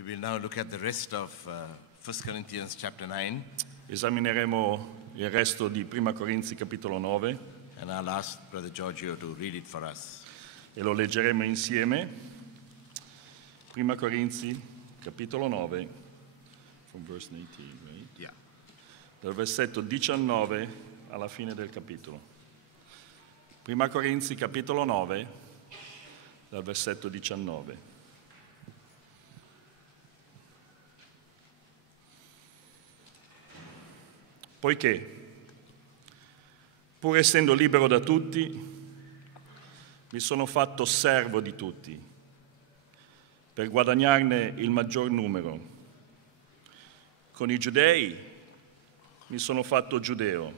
We will now look at the rest of 1 Corinthians chapter 9. Esamineremo il resto di 1 Corinzi capitolo 9 And I'll ask Brother Giorgio to read it for us. e lo leggeremo insieme. 1 Corinzi capitolo 9, from verse 19, right? Yeah. Dal versetto 19 alla fine del capitolo. 1 Corinzi capitolo 9, dal versetto 19. Poiché, pur essendo libero da tutti, mi sono fatto servo di tutti, per guadagnarne il maggior numero. Con i giudei mi sono fatto giudeo,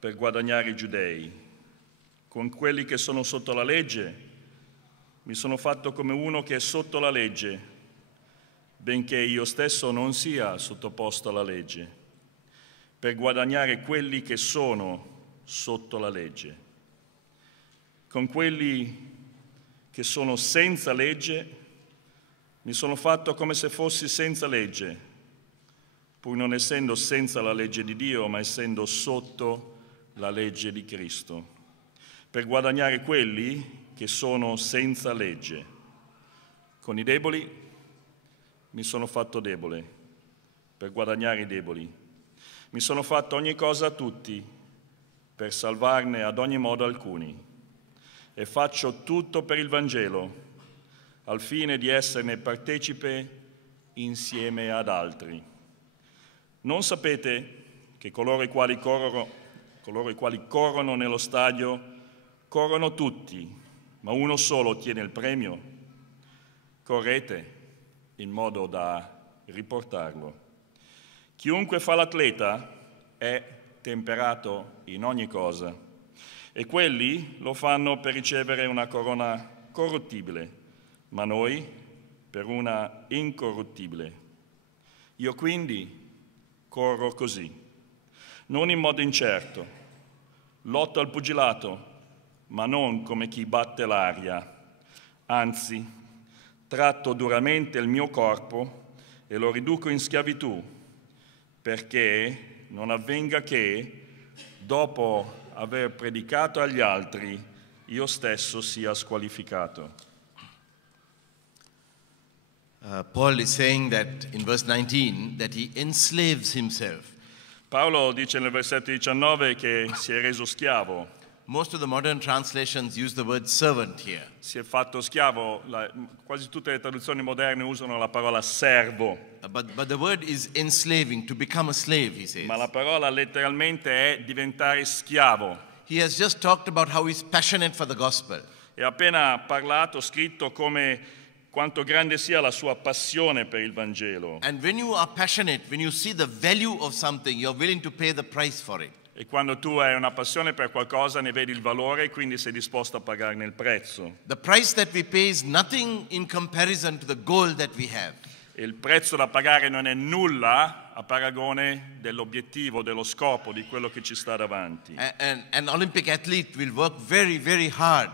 per guadagnare i giudei. Con quelli che sono sotto la legge mi sono fatto come uno che è sotto la legge, benché io stesso non sia sottoposto alla legge, per guadagnare quelli che sono sotto la legge. Con quelli che sono senza legge mi sono fatto come se fossi senza legge, pur non essendo senza la legge di Dio, ma essendo sotto la legge di Cristo, per guadagnare quelli che sono senza legge. Con i deboli mi sono fatto debole, per guadagnare i deboli. Mi sono fatto ogni cosa a tutti, per salvarne ad ogni modo alcuni. E faccio tutto per il Vangelo, al fine di esserne partecipe insieme ad altri. Non sapete che coloro i quali corrono nello stadio, corrono tutti, ma uno solo ottiene il premio? Correte in modo da riportarlo. Chiunque fa l'atleta è temperato in ogni cosa, e quelli lo fanno per ricevere una corona corruttibile, ma noi per una incorruttibile. Io quindi corro così, non in modo incerto, lotto al pugilato, ma non come chi batte l'aria, anzi, tratto duramente il mio corpo e lo riduco in schiavitù, perché non avvenga che, dopo aver predicato agli altri, io stesso sia squalificato. Paul is saying that in verse 19 that he enslaves himself. Paolo dice nel versetto 19 che si è reso schiavo. Most of the modern translations use the word servant here. Si è fatto schiavo, quasi tutte le traduzioni moderne usano la parola servo. But the word is enslaving, to become a slave, he says. Ma la parola letteralmente è diventare schiavo. He has just talked about how he's passionate for the gospel. E ha appena parlato, scritto come quanto grande sia la sua passione per il Vangelo. And when you are passionate, when you see the value of something, you're willing to pay the price for it. E quando tu hai una passione per qualcosa ne vedi il valore e quindi sei disposto a pagarne il prezzo. The price that we pay is nothing in comparison to the goal that we have. E il prezzo da pagare non è nulla a paragone dell'obiettivo, dello scopo, di quello che ci sta davanti. An Olympic athlete will work very, very hard.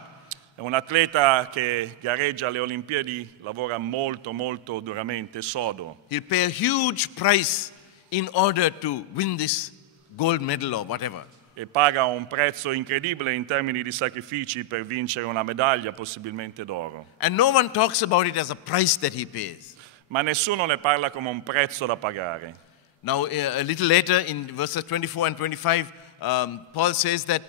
Un atleta che gareggia alle Olimpiadi lavora molto, molto duramente, sodo. He'll pay a huge price in order to win this gold medal or whatever. E paga un prezzo incredibile in termini di sacrifici per vincere una medaglia, possibilmente d'oro. And no one talks about it as a price that he pays. Ma nessuno ne parla come un prezzo da pagare. Now, a little later in verses 24 and 25, Paul says that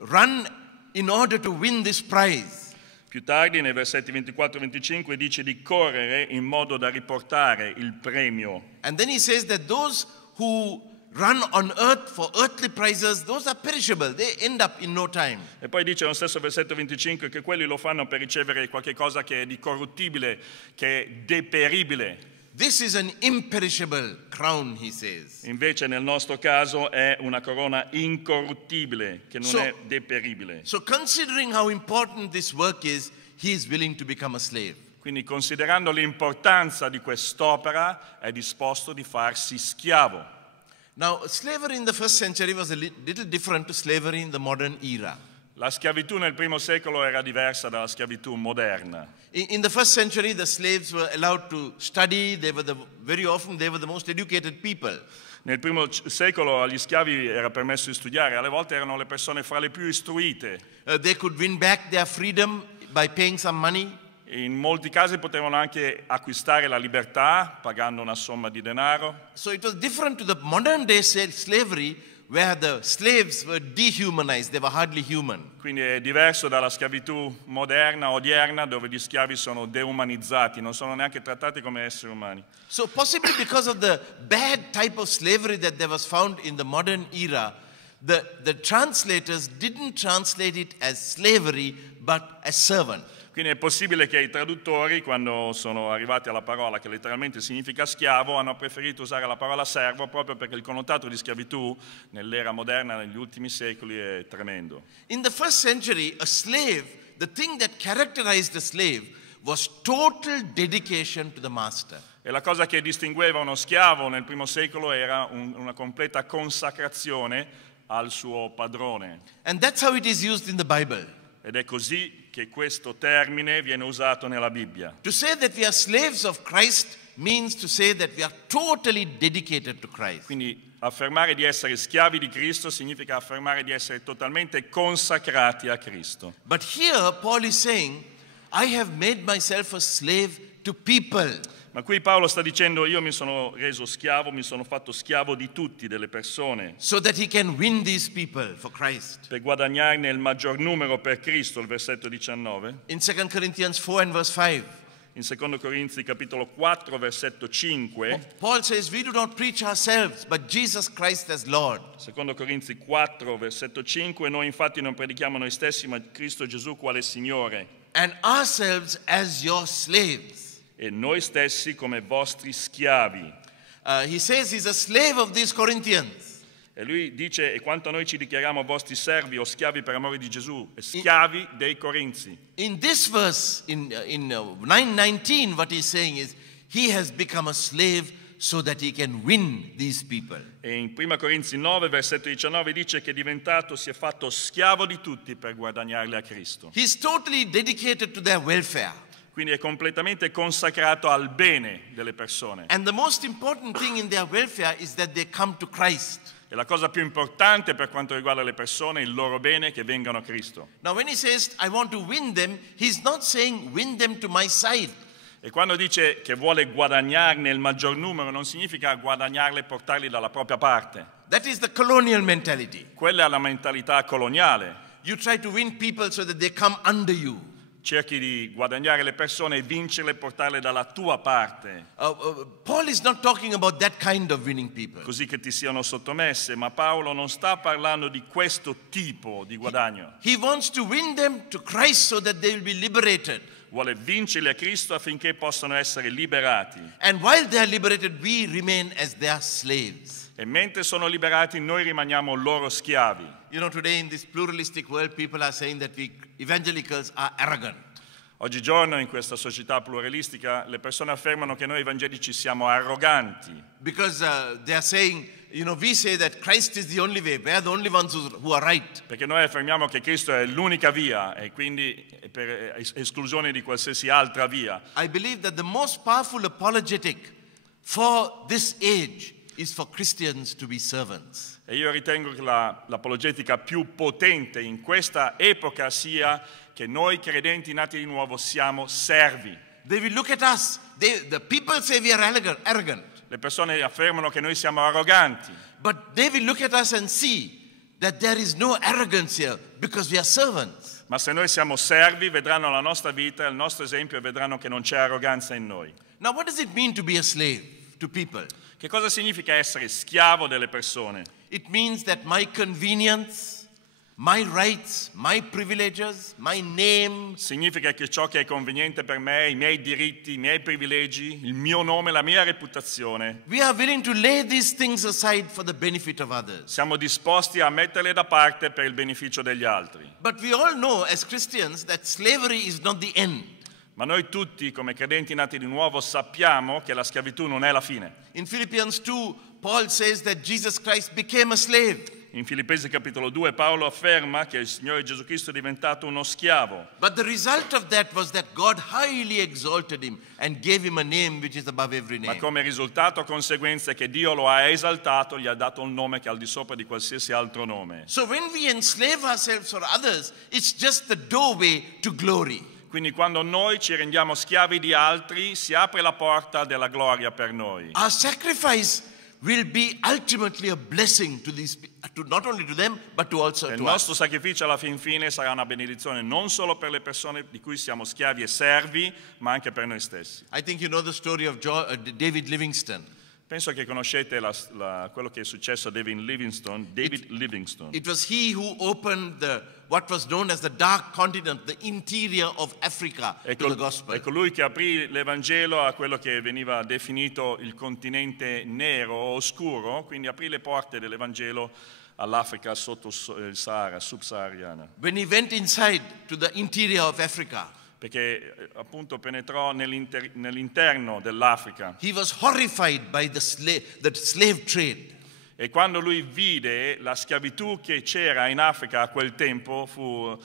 run in order to win this prize. Più tardi, nei versetti 24 e 25, dice di correre in modo da riportare il premio. And then he says that those who run on earth for earthly prizes, those are perishable. They end up in no time. E poi dice nello stesso versetto 25 che quelli lo fanno per ricevere qualche cosa che è di corruttibile, che è deperibile. This is an imperishable crown, he says. Invece nel nostro caso è una corona incorruttibile, che non è deperibile. So considering how important this work is, he is willing to become a slave. Quindi considerando l'importanza di quest'opera, è disposto di farsi schiavo. Now, slavery in the first century was a little different to slavery in the modern era. La schiavitù nel primo secolo era diversa dalla schiavitù moderna. In the first century, the slaves were allowed to study. Very often they were the most educated people. Nel primo secolo agli schiavi era permesso di studiare, alle volte erano le persone fra le più istruite. They could win back their freedom by paying some money. In molti casi potevano anche acquistare la libertà pagando una somma di denaro. So it was different to the modern day slavery, where the slaves were dehumanized. They were hardly human. Quindi è diverso dalla schiavitù moderna, odierna, dove gli schiavi sono deumanizzati, non sono neanche trattati come esseri umani. So possibly because of the bad type of slavery that there was found in the modern era, the translators didn't translate it as slavery, but as servant. Quindi è possibile che i traduttori, quando sono arrivati alla parola che letteralmente significa schiavo, hanno preferito usare la parola servo proprio perché il connotato di schiavitù nell'era moderna, negli ultimi secoli, è tremendo. In the first century, a slave, the thing that characterized a slave was total dedication to the master. E la cosa che distingueva uno schiavo nel primo secolo era una completa consacrazione al suo padrone. And that's how it is used in the Bible. Ed è così che questo termine viene usato nella Bibbia. To say that we are slaves of Christ means to say that we are totally dedicated to Christ. Quindi affermare di essere schiavi di Cristo significa affermare di essere totalmente consacrati a Cristo. But here Paul is saying, I have made myself a slave to people. Ma qui Paolo sta dicendo, io mi sono reso schiavo, mi sono fatto schiavo di tutti, delle persone, So that he can win these people for Christ. per guadagnarne il maggior numero per Cristo, il versetto 19. In 2 Corinthians 4 and verse 5, In 2 Corinzi capitolo 4, versetto 5, Paul says, we do not preach ourselves, but Jesus Christ as Lord. 2 Corinzi 4, versetto 5, noi infatti non predichiamo noi stessi, ma Cristo Gesù quale Signore, And ourselves as your slaves. e noi stessi come vostri schiavi. He says he's a slave of these Corinthians. E lui dice, e quanto noi ci dichiariamo vostri servi o schiavi per amore di Gesù, e schiavi dei Corinzi. In this verse, in 9:19, what he's saying is, he has become a slave so that he can win these people. E in 1 Corinzi 9, versetto 19, dice che è diventato, si è fatto schiavo di tutti per guadagnarli a Cristo. He's totally dedicated to their welfare. Quindi è completamente consacrato al bene delle persone. And the most important thing in their welfare is that they come to Christ. E la cosa più importante per quanto riguarda le persone è il loro bene, che vengano a Cristo. Now when he says, I want to win them, he's not saying win them to my side. E quando dice che vuole guadagnarne il maggior numero, non significa guadagnarli e portarli dalla propria parte. That is the colonial mentality. Quella è la mentalità coloniale. You try to win people so that they come under you. Cerchi di guadagnare le persone e vincerle e portarle dalla tua parte, Paul is not talking about that kind of winning people. così che ti siano sottomesse, ma Paolo non sta parlando di questo tipo di guadagno. He wants to win them to Christ so that they will be liberated. Vuole vincerli a Cristo affinché possano essere liberati. And while they are liberated, we remain as their slaves. E mentre sono liberati, noi rimaniamo loro schiavi. You know, today in this pluralistic world, people are saying that we evangelicals are arrogant. Oggigiorno in questa società pluralistica le persone affermano che noi evangelici siamo arroganti. Because they are saying, you know, we say that Christ is the only way. We are the only ones who are right. Perché noi affermiamo che Cristo è l'unica via e quindi per esclusione di qualsiasi altra via. I believe that the most powerful apologetic for this age is for Christians to be servants. E io ritengo che l'apologetica più potente in questa epoca sia che noi credenti nati di nuovo siamo servi. They will look at us. The people say we are arrogant. Le persone affermano che noi siamo arroganti, But they will look at us and see that there is no arrogance here because we are servants. ma se noi siamo servi vedranno la nostra vita, il nostro esempio e vedranno che non c'è arroganza in noi. Now, what does it mean to be a slave to people? Che cosa significa essere schiavo delle persone? It means that my convenience, my rights, my privileges, my name, Significa che ciò che è conveniente per me, i miei diritti, i miei privilegi, il mio nome, la mia reputazione, we are willing to lay these things aside for the benefit of others. siamo disposti a metterle da parte per il beneficio degli altri. But we all know as Christians that slavery is not the end. Ma noi tutti, come credenti nati di nuovo, sappiamo che la schiavitù non è la fine. In Philippians 2, Paul says that Jesus Christ became a slave. in Filippesi capitolo 2 Paolo afferma che il Signore Gesù Cristo è diventato uno schiavo. But the result of that was that God highly exalted him and gave him a name which is above every Ma name. come risultato, conseguenza è che Dio lo ha esaltato, gli ha dato un nome che è al di sopra di qualsiasi altro nome. So when we enslave ourselves for others, it's just the doorway to glory. Quindi quando noi ci rendiamo schiavi di altri, si apre la porta della gloria per noi. Our sacrifice will be ultimately a blessing to these, to not only to them, but to also Il to nostro us. sacrificio alla fin fine sarà una benedizione non solo per le persone di cui siamo schiavi e servi, ma anche per noi stessi. I think you know the story of David Livingstone. Penso che conoscete quello che è successo a David Livingstone. It was he who opened what was known as the dark continent, the interior of Africa, to the gospel. È colui che aprì l'Evangelo a quello che veniva definito il continente nero o oscuro, quindi aprì le porte dell'Evangelo all'Africa sotto il Sahara, subsahariana. When he went inside to the interior of Africa, Perché appunto penetrò nell'interno dell'Africa. he was horrified by the slave trade. E quando lui vide la schiavitù che c'era in Africa a quel tempo, fu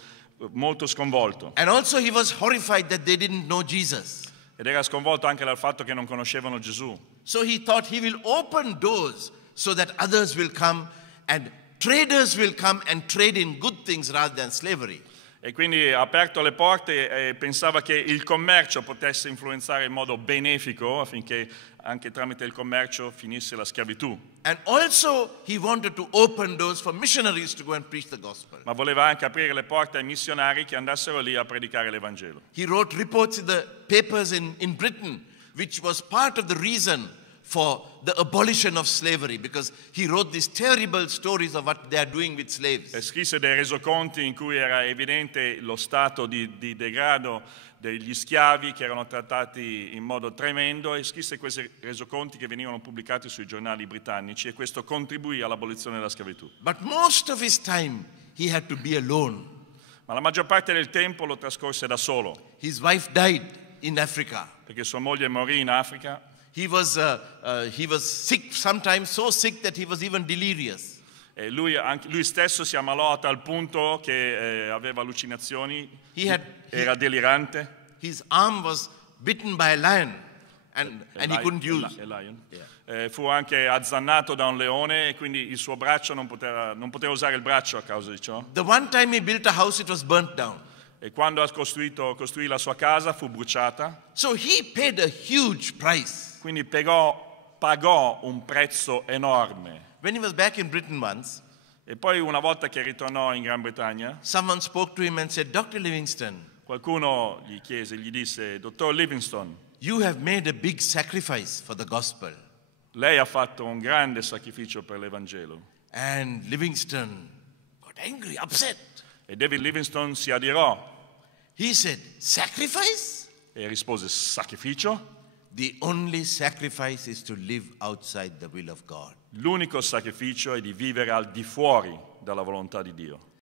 molto sconvolto. And also he was horrified that they didn't know Jesus. Ed era sconvolto anche dal fatto che non conoscevano Gesù. So he thought he will open doors so that others will come and traders will come and trade in good things rather than slavery. E quindi ha aperto le porte e pensava che il commercio potesse influenzare in modo benefico affinché anche tramite il commercio finisse la schiavitù. And also he wanted to open doors for missionaries to go and preach the gospel. Ma voleva anche aprire le porte ai missionari che andassero lì a predicare l'Evangelo. He wrote reports in the papers in Britain, which was part of the reason for the abolition of slavery, because he wrote these terrible stories of what they are doing with slaves. E scrisse dei resoconti in cui era evidente lo stato di degrado degli schiavi che erano trattati in modo tremendo, e scrisse questi resoconti che venivano pubblicati sui giornali britannici, e questo contribuì all'abolizione della schiavitù. But most of his time he had to be alone. Ma la maggior parte del tempo lo trascorse da solo, His wife died in Africa. perché sua moglie morì in Africa. He was sick sometimes, so sick that he was even delirious. E lui stesso si ammalò a tal punto che aveva allucinazioni, era delirante. His arm was bitten by a lion and he couldn't use. Fu anche azzannato da un leone, e quindi il suo braccio non poteva usare il braccio a causa di ciò. The one time he built a house, it was burnt down. E quando costruì la sua casa fu bruciata. So he paid a huge price. Quindi pagò un prezzo enorme. When he was back in Britain once, E poi una volta che ritornò in Gran Bretagna, someone spoke to him and said, Dr. Livingstone, qualcuno gli disse, Dottor Livingstone, you have made a big sacrifice for the gospel. lei ha fatto un grande sacrificio per l'Evangelo. And Livingstone got angry, upset. E David Livingstone si adirò He said, sacrifice? e rispose, sacrificio? The only sacrifice is to live outside the will of God. L'unico sacrificio è di vivere al di fuori della volontà di Dio.